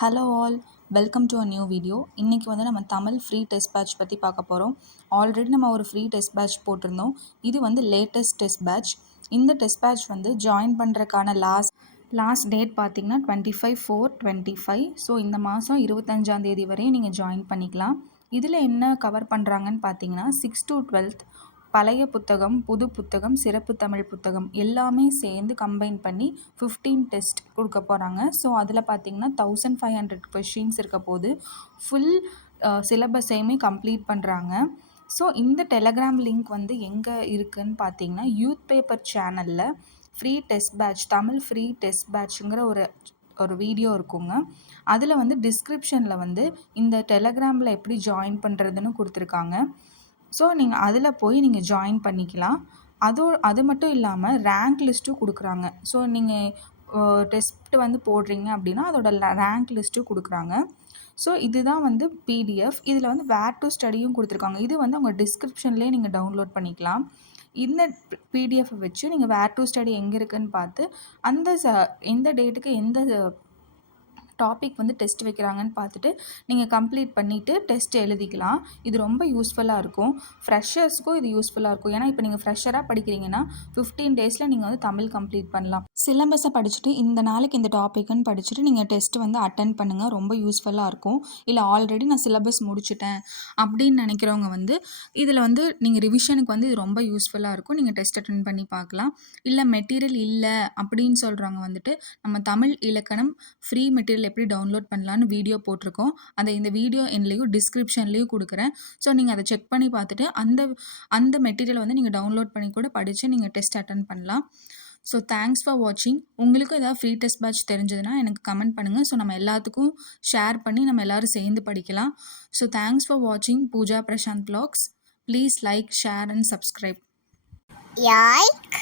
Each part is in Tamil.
Hello all, welcome to a new video. இன்றைக்கி வந்து நம்ம தமிழ் ஃப்ரீ டெஸ்ட் பேட்ச் பற்றி பார்க்க போகிறோம். ஆல்ரெடி நம்ம ஒரு ஃப்ரீ டெஸ்ட் பேட்ச் போட்டிருந்தோம். இது வந்து லேட்டஸ்ட் டெஸ்ட் பேட்ச். இந்த டெஸ்ட் பேட்ச் வந்து ஜாயின் பண்ணுறதுக்கான லாஸ்ட் டேட் பார்த்திங்கன்னா 25/4/25. ஸோ இந்த மாதம் 25ஆம் தேதி வரையும் நீங்கள் ஜாயின் பண்ணிக்கலாம். இதில் என்ன கவர் பண்ணுறாங்கன்னு பார்த்தீங்கன்னா 6 to 12 பழைய புத்தகம், புது புத்தகம், சிறப்பு தமிழ் புத்தகம் எல்லாமே சேர்ந்து கம்பைன் பண்ணி 15 டெஸ்ட் கொடுக்க போகிறாங்க. ஸோ அதில் பார்த்திங்கன்னா 1500 கொஷின்ஸ் இருக்க போது ஃபுல் சிலபஸையுமே கம்ப்ளீட் பண்ணுறாங்க. ஸோ இந்த டெலகிராம் லிங்க் வந்து எங்கே இருக்குதுன்னு பார்த்தீங்கன்னா யூத் பேப்பர் சேனலில் free test batch, Tamil free test பேட்ச்ங்கிற ஒரு வீடியோ இருக்குங்க. அதில் வந்து டிஸ்கிரிப்ஷனில் வந்து இந்த டெலகிராமில் எப்படி ஜாயின் பண்ணுறதுன்னு கொடுத்துருக்காங்க. ஸோ நீங்கள் அதில் போய் நீங்கள் ஜாயின் பண்ணிக்கலாம். அது மட்டும் இல்லாமல் ரேங்க் லிஸ்ட்டும் கொடுக்குறாங்க. ஸோ நீங்கள் டெஸ்ட் வந்து போடுறீங்க அப்படின்னா அதோட ரேங்க் லிஸ்ட்டும் கொடுக்குறாங்க. ஸோ இதுதான் வந்து பிடிஎஃப். இதில் வந்து வேர் டு ஸ்டடியும் கொடுத்துருக்காங்க. இது வந்து உங்கள் டிஸ்கிரிப்ஷன்லேயே நீங்கள் டவுன்லோட் பண்ணிக்கலாம். இந்த பிடிஎஃப் வச்சு நீங்கள் வேர் டு ஸ்டடி எங்கே இருக்குதுன்னு பார்த்து எந்த டேட்டுக்கு எந்த டாபிக் வந்து டெஸ்ட் வைக்கிறாங்கன்னு பார்த்துட்டு நீங்கள் கம்ப்ளீட் பண்ணிவிட்டு டெஸ்ட் எழுதிக்கலாம். இது ரொம்ப யூஸ்ஃபுல்லாக இருக்கும். ஃப்ரெஷர்ஸ்க்கும் இது யூஸ்ஃபுல்லாக இருக்கும். ஏன்னா இப்போ நீங்கள் ஃப்ரெஷராக படிக்கிறீங்கன்னா 15 டேஸில் நீங்கள் வந்து தமிழ் கம்ப்ளீட் பண்ணலாம். சிலபஸை படிச்சுட்டு இந்த நாளைக்கு இந்த டாப்பிக்குன்னு படிச்சுட்டு நீங்கள் டெஸ்ட் வந்து அட்டன் பண்ணுங்கள். ரொம்ப யூஸ்ஃபுல்லாக இருக்கும். இல்லை ஆல்ரெடி நான் சிலபஸ் முடிச்சுட்டேன் அப்படின்னு நினைக்கிறவங்க வந்து இதில் வந்து நீங்கள் ரிவிஷனுக்கு வந்து இது ரொம்ப யூஸ்ஃபுல்லாக இருக்கும். நீங்கள் டெஸ்ட் அட்டன் பண்ணி பார்க்கலாம். இல்லை மெட்டீரியல் இல்லை அப்படின்னு சொல்கிறவங்க வந்துட்டு நம்ம தமிழ் இலக்கணம் ஃப்ரீ மெட்டீரியல் எப்படி டவுன்லோட் பண்ணலான்னு வீடியோ போட்டிருக்கோம். இந்த வீடியோ என்லேயும் டிஸ்கிரிப்ஷன்லேயும் கொடுக்குறேன். ஸோ நீங்கள் அதை செக் பண்ணி பார்த்துட்டு அந்த மெட்டீரியலை வந்து நீங்கள் டவுன்லோட் பண்ணி கூட படித்து நீங்கள் டெஸ்ட் அட்டன் பண்ணலாம். ஸோ தேங்க்ஸ் ஃபார் வாட்சிங். உங்களுக்கும் ஏதாவது ஃப்ரீ டெஸ்ட் பேட்ச் தெரிஞ்சதுன்னா எனக்கு கமெண்ட் பண்ணுங்கள். ஸோ நம்ம எல்லாத்துக்கும் ஷேர் பண்ணி நம்ம எல்லோரும் சேர்ந்து படிக்கலாம். ஸோ தேங்க்ஸ் ஃபார் வாட்சிங் Pooja Prashanth vlogs. Please like, share and subscribe. Like,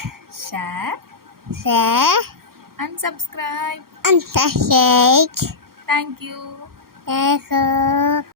share and subscribe. and subscribe. Thank you. Thank you.